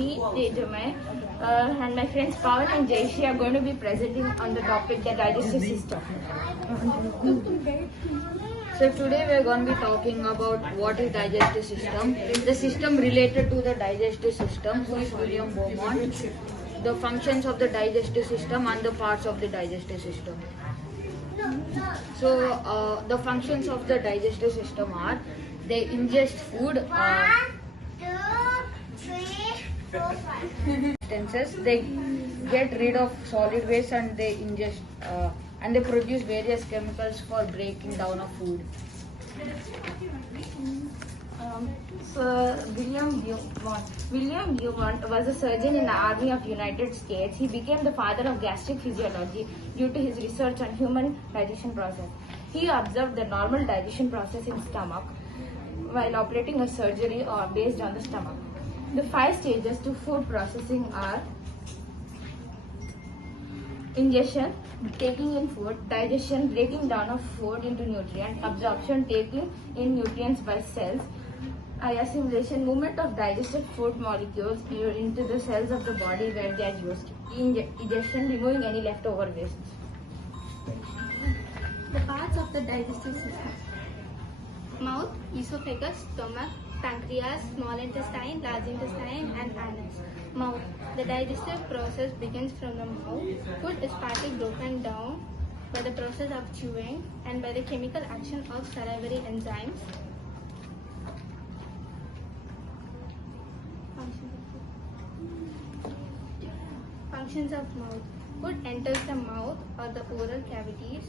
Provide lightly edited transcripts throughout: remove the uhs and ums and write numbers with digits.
me, Tejomaye, and my friends Pavan and Jayashree are going to be presenting on the topic the digestive system. So today we are going to be talking about what is digestive system, the system related to the digestive system, who is William Beaumont, the functions of the digestive system and the parts of the digestive system. So the functions of the digestive system are they ingest food. 1, 2, 3, 4, 5. They get rid of solid waste and they ingest and they produce various chemicals for breaking down of food. William Beaumont was a surgeon in the Army of United States. He became the father of gastric physiology due to his research on human digestion process. He observed the normal digestion process in stomach while operating a surgery based on the stomach. The 5 stages to food processing are ingestion, taking in food, digestion, breaking down of food into nutrients, absorption, taking in nutrients by cells, assimilation, movement of digested food molecules into the cells of the body where they are used, ingestion, removing any leftover waste. The parts of the digestive system: mouth, esophagus, stomach, pancreas, small intestine, large intestine, and anus. Mouth. The digestive process begins from the mouth. Food is partly broken down by the process of chewing and by the chemical action of salivary enzymes. Functions of mouth. Food enters the mouth or the oral cavities.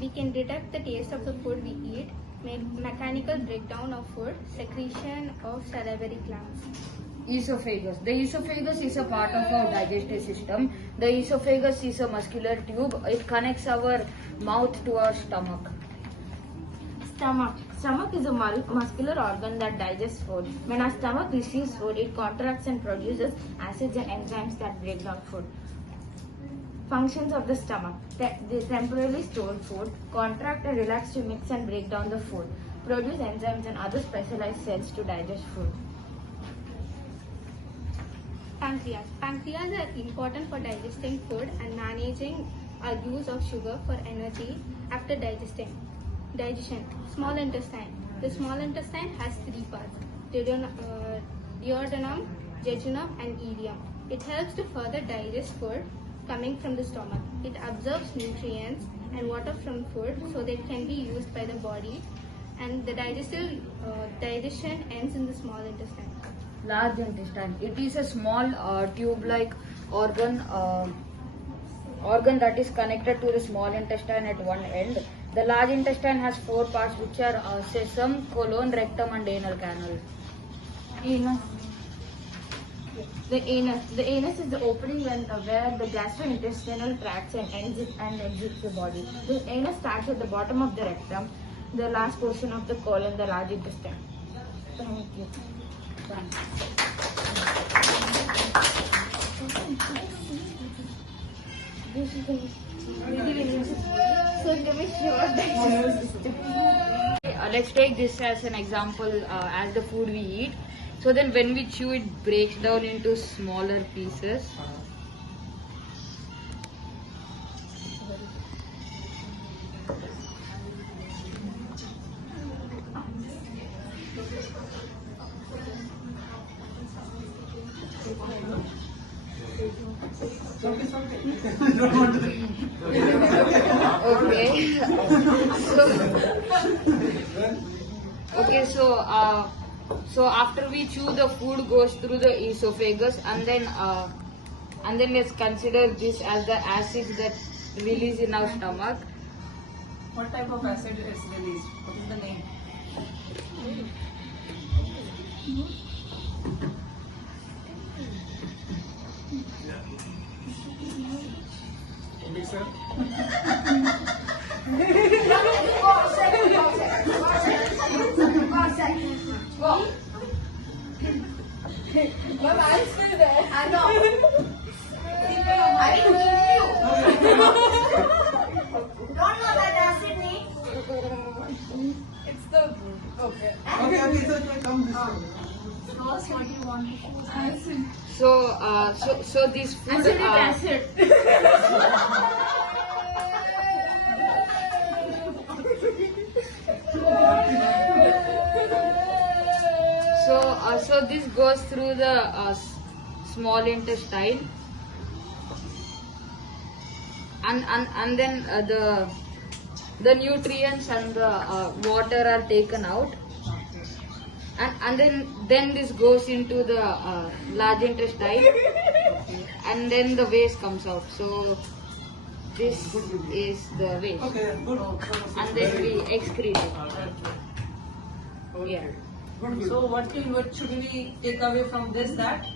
We can detect the taste of the food we eat, mechanical breakdown of food, secretion of salivary glands. Esophagus. The esophagus is a part of our digestive system. The esophagus is a muscular tube. It connects our mouth to our stomach. Stomach is a muscular organ that digests food. When our stomach receives food, it contracts and produces acids and enzymes that break down food. Functions of the stomach. They temporarily store food, contract and relax to mix and break down the food, produce enzymes and other specialized cells to digest food. Pancreas. Pancreas are important for digesting food and managing our use of sugar for energy after digesting. Digestion. Small intestine. The small intestine has 3 parts: duodenum, jejunum, and ileum. It helps to further digest food coming from the stomach. It absorbs nutrients and water from food so they can be used by the body, and the digestion ends in the small intestine. Large intestine. It is a small tube-like organ that is connected to the small intestine at one end. The large intestine has 4 parts, which are cecum, colon, rectum, and anal canal. Anus. The anus is the opening where the gastrointestinal tracts and exits the body. The anus starts at the bottom of the rectum, the last portion of the colon, the large intestine. Thank you. Let's take this as an example as the food we eat. So then when we chew, it breaks down into smaller pieces. So after we chew, the food goes through the esophagus, and then let's consider this as the acid that release in our stomach. What type of acid is released? What is the name? But I'm still there. I know. I didn't give you. Don't know that acid name? It's the okay. Okay, so come this way. First, what do you want? Acid. So this food. So this goes through the small intestine, and then the nutrients and the water are taken out, and then this goes into the large intestine, and then the waste comes out. So this is the waste, Okay, good. and then we excrete it. Yeah. So what should we take away from this, that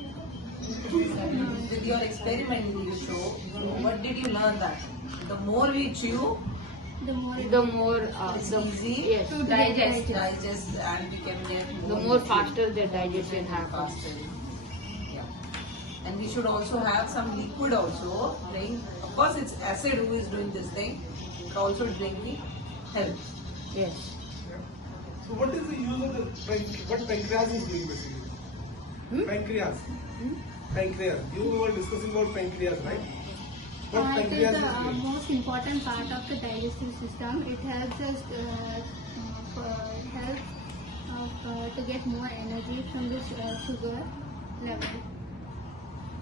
with your experiment you show, what did you learn that the more we chew, The more The more it's the easy yes, to digest and we can get the more faster the digestion happens. faster. Yeah. And we should also have some liquid also drink. Of course it's acid who is doing this thing, but also drinking helps. Yes. So what is the use of what pancreas is doing basically? Pancreas. Pancreas. You were discussing about pancreas, right? What it is pancreas the is doing? most important part of the digestive system. It helps us to get more energy from the sugar level.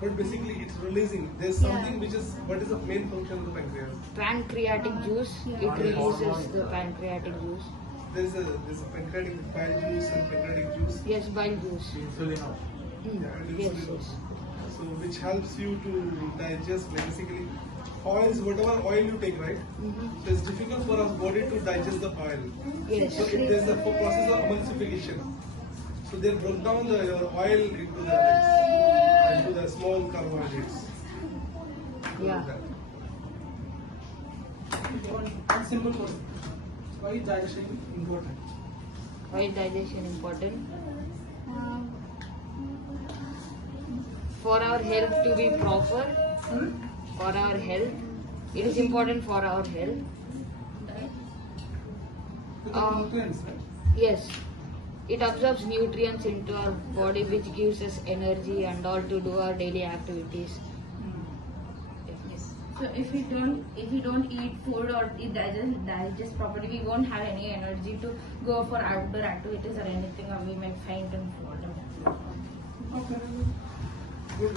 But basically it's releasing. There's something which is, what is the main function of the pancreas? Pancreatic juice. Yeah. It releases the pancreatic juice. There's a pancreatic bile juice and pancreatic juice. Yes, bile juice. Yeah, and Yes, insulin. yes. So which helps you to digest basically oils, whatever oil you take, right? So it's difficult for our body to digest the oil. Yes. So there's a process of emulsification. So they broke down your oil into the small carbohydrates. Yeah. One simple question. Why is digestion important? Why is digestion important? For our health to be proper. For our health, it is important for our health. Nutrients, right? Yes, it absorbs nutrients into our body, which gives us energy and all to do our daily activities. So if we don't eat food or it digest properly, we won't have any energy to go for outdoor activities or anything, or we may faint and fall down. Okay. Good.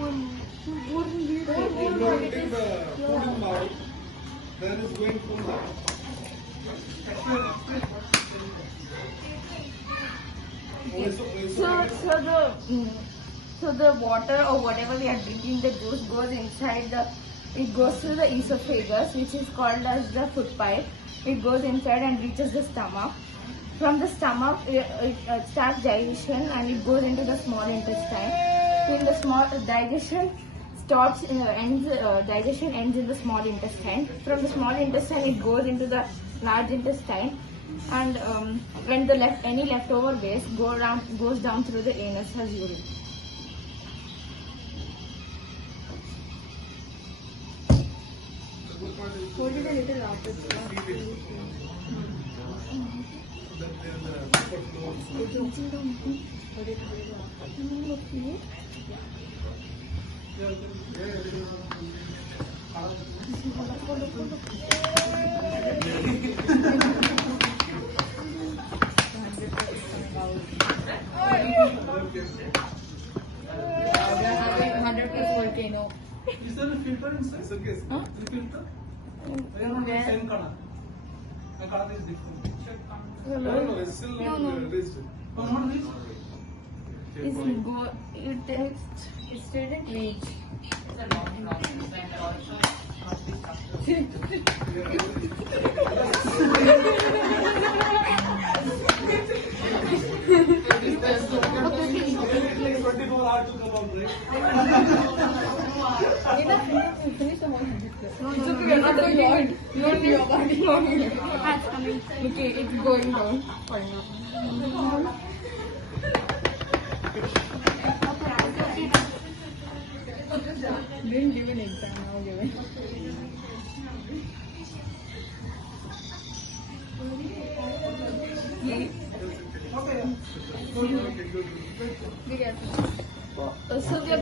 You are getting the food in mouth, then it's going from the. So the water or whatever we are drinking, the juice goes inside it goes through the esophagus, which is called as the food pipe. It goes inside and reaches the stomach. From the stomach, it starts digestion and it goes into the small intestine. When the small digestion digestion ends in the small intestine. From the small intestine, it goes into the large intestine, and when any leftover waste goes down through the anus as urine. Hold it a little after. Volcano. Is there a filter inside? It's okay. Huh? The filter? Where? Same color. The color is different. No, No, it's still not raised. Oh, not raised? It didn't reach. Like 24 hours to come out, right? Finish the whole It's okay, you're not doing it. You don't need your body. Okay, it's going down. Fine. Didn't give an exam, now given. Okay, So we are